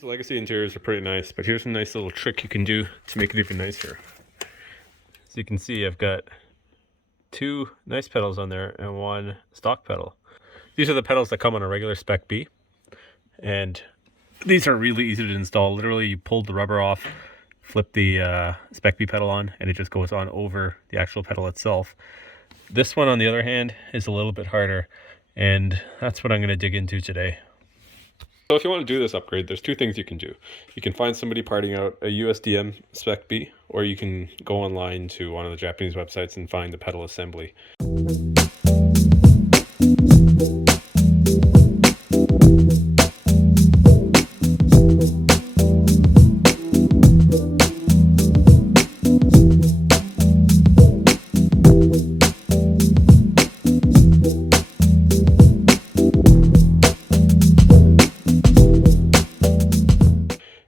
These legacy interiors are pretty nice, but here's a nice little trick you can do to make it even nicer. As you can see, I've got two nice pedals on there and one stock pedal. These are the pedals that come on a regular Spec B, and these are really easy to install. Literally, you pull the rubber off, flip the Spec B pedal on, and it just goes on over the actual pedal itself. This one, on the other hand, is a little bit harder, and that's what I'm going to dig into today. So if you want to do this upgrade, there's two things you can do. You can find somebody parting out a USDM Spec B, or you can go online to one of the Japanese websites and find the pedal assembly.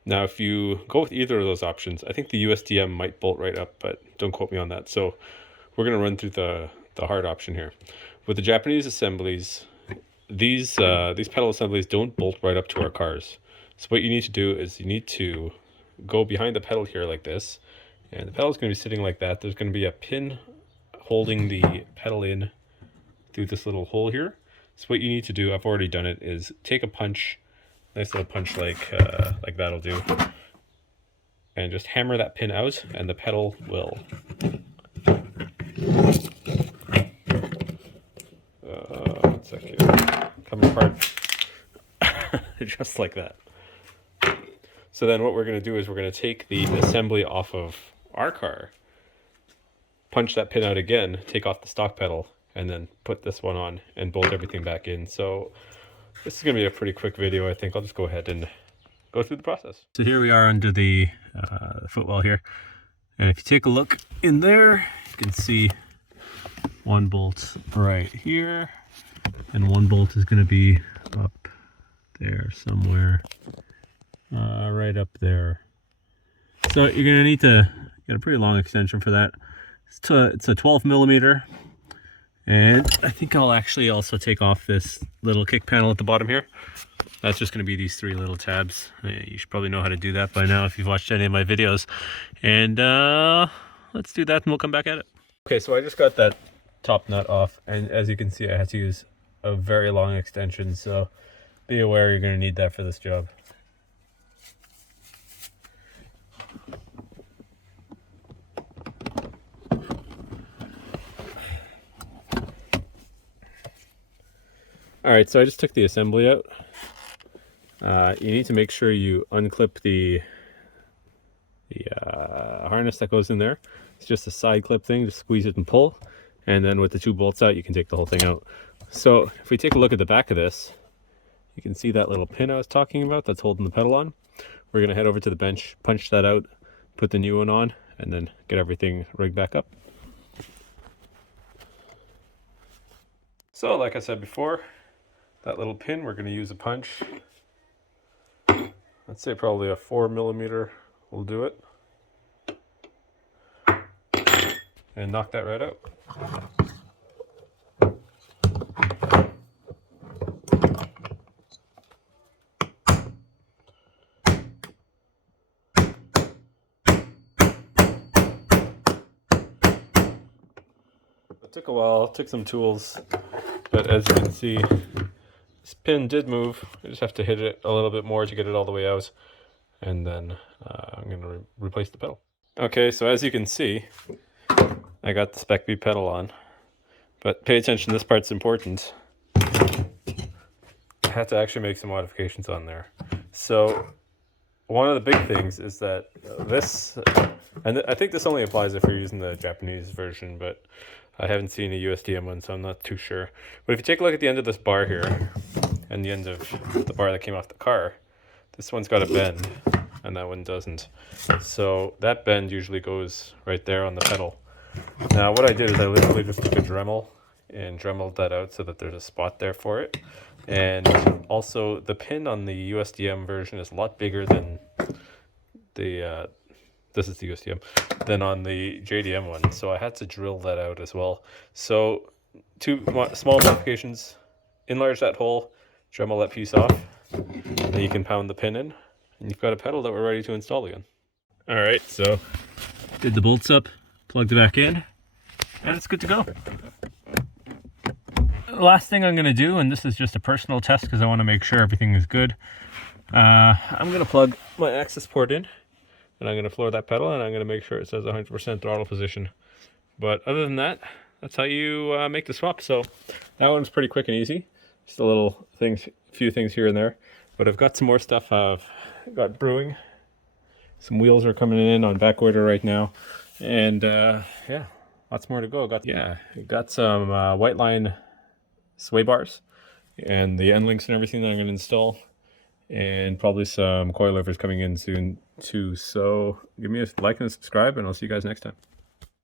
Now, if you go with either of those options, I think the USDM might bolt right up, but don't quote me on that. So we're going to run through the hard option here. With the Japanese assemblies, these pedal assemblies don't bolt right up to our cars. So what you need to do is you need to go behind the pedal here like this, and the pedal is going to be sitting like that. There's going to be a pin holding the pedal in through this little hole here. So what you need to do, I've already done it, is take a punch. Nice little punch like that'll do, and just hammer that pin out, and the pedal will one sec here, come apart just like that. So then what we're going to do is we're going to take the assembly off of our car, punch that pin out again, take off the stock pedal, and then put this one on and bolt everything back in. So this is going to be a pretty quick video, I think. I'll just go ahead and go through the process. So here we are under the footwell here. And if you take a look in there, you can see one bolt right here. And one bolt is going to be up there somewhere. Right up there. So you're going to need to get a pretty long extension for that. It's a 12 millimeter. And I think I'll actually also take off this little kick panel at the bottom here. That's just going to be these three little tabs. You should probably know how to do that by now if you've watched any of my videos. And let's do that and we'll come back at it. Okay, so I just got that top nut off. And as you can see, I had to use a very long extension. So be aware you're going to need that for this job. Alright, so I just took the assembly out. You need to make sure you unclip the harness that goes in there. It's just a side clip thing, just squeeze it and pull. And then with the two bolts out, you can take the whole thing out. So if we take a look at the back of this, you can see that little pin I was talking about that's holding the pedal on. We're going to head over to the bench, punch that out, put the new one on, and then get everything rigged back up. So like I said before, that little pin, we're going to use a punch. I'd say probably a 4 millimeter will do it. And knock that right out. It took a while, it took some tools, but as you can see, this pin did move. I just have to hit it a little bit more to get it all the way out. And then I'm going to replace the pedal. Okay, so as you can see, I got the Spec B pedal on. But pay attention, this part's important. I had to actually make some modifications on there. So one of the big things is that this, and I think this only applies if you're using the Japanese version, but I haven't seen a USDM one, so I'm not too sure. But if you take a look at the end of this bar here, and the end of the bar that came off the car, this one's got a bend, and that one doesn't. So that bend usually goes right there on the pedal. Now what I did is I literally just took a Dremel and Dremeled that out so that there's a spot there for it. And also the pin on the USDM version is a lot bigger than the this is the USDM, than on the JDM one. So I had to drill that out as well. So two small modifications: enlarge that hole, Dremel that piece off, and you can pound the pin in, And you've got a pedal that we're ready to install again. All right, so did the bolts up, plugged it back in, and it's good to go. The last thing I'm going to do, and this is just a personal test because I want to make sure everything is good, I'm going to plug my access port in, and I'm going to floor that pedal, and I'm going to make sure it says 100% throttle position. But other than that, that's how you make the swap. So that one's pretty quick and easy. Just a little things, a few things here and there. But I've got some more stuff I've got brewing. Some wheels are coming in on back order right now. And yeah, lots more to go. Got some white line sway bars and the end links and everything that I'm going to install. And probably some coilovers coming in soon too. So give me a like and subscribe, and I'll see you guys next time.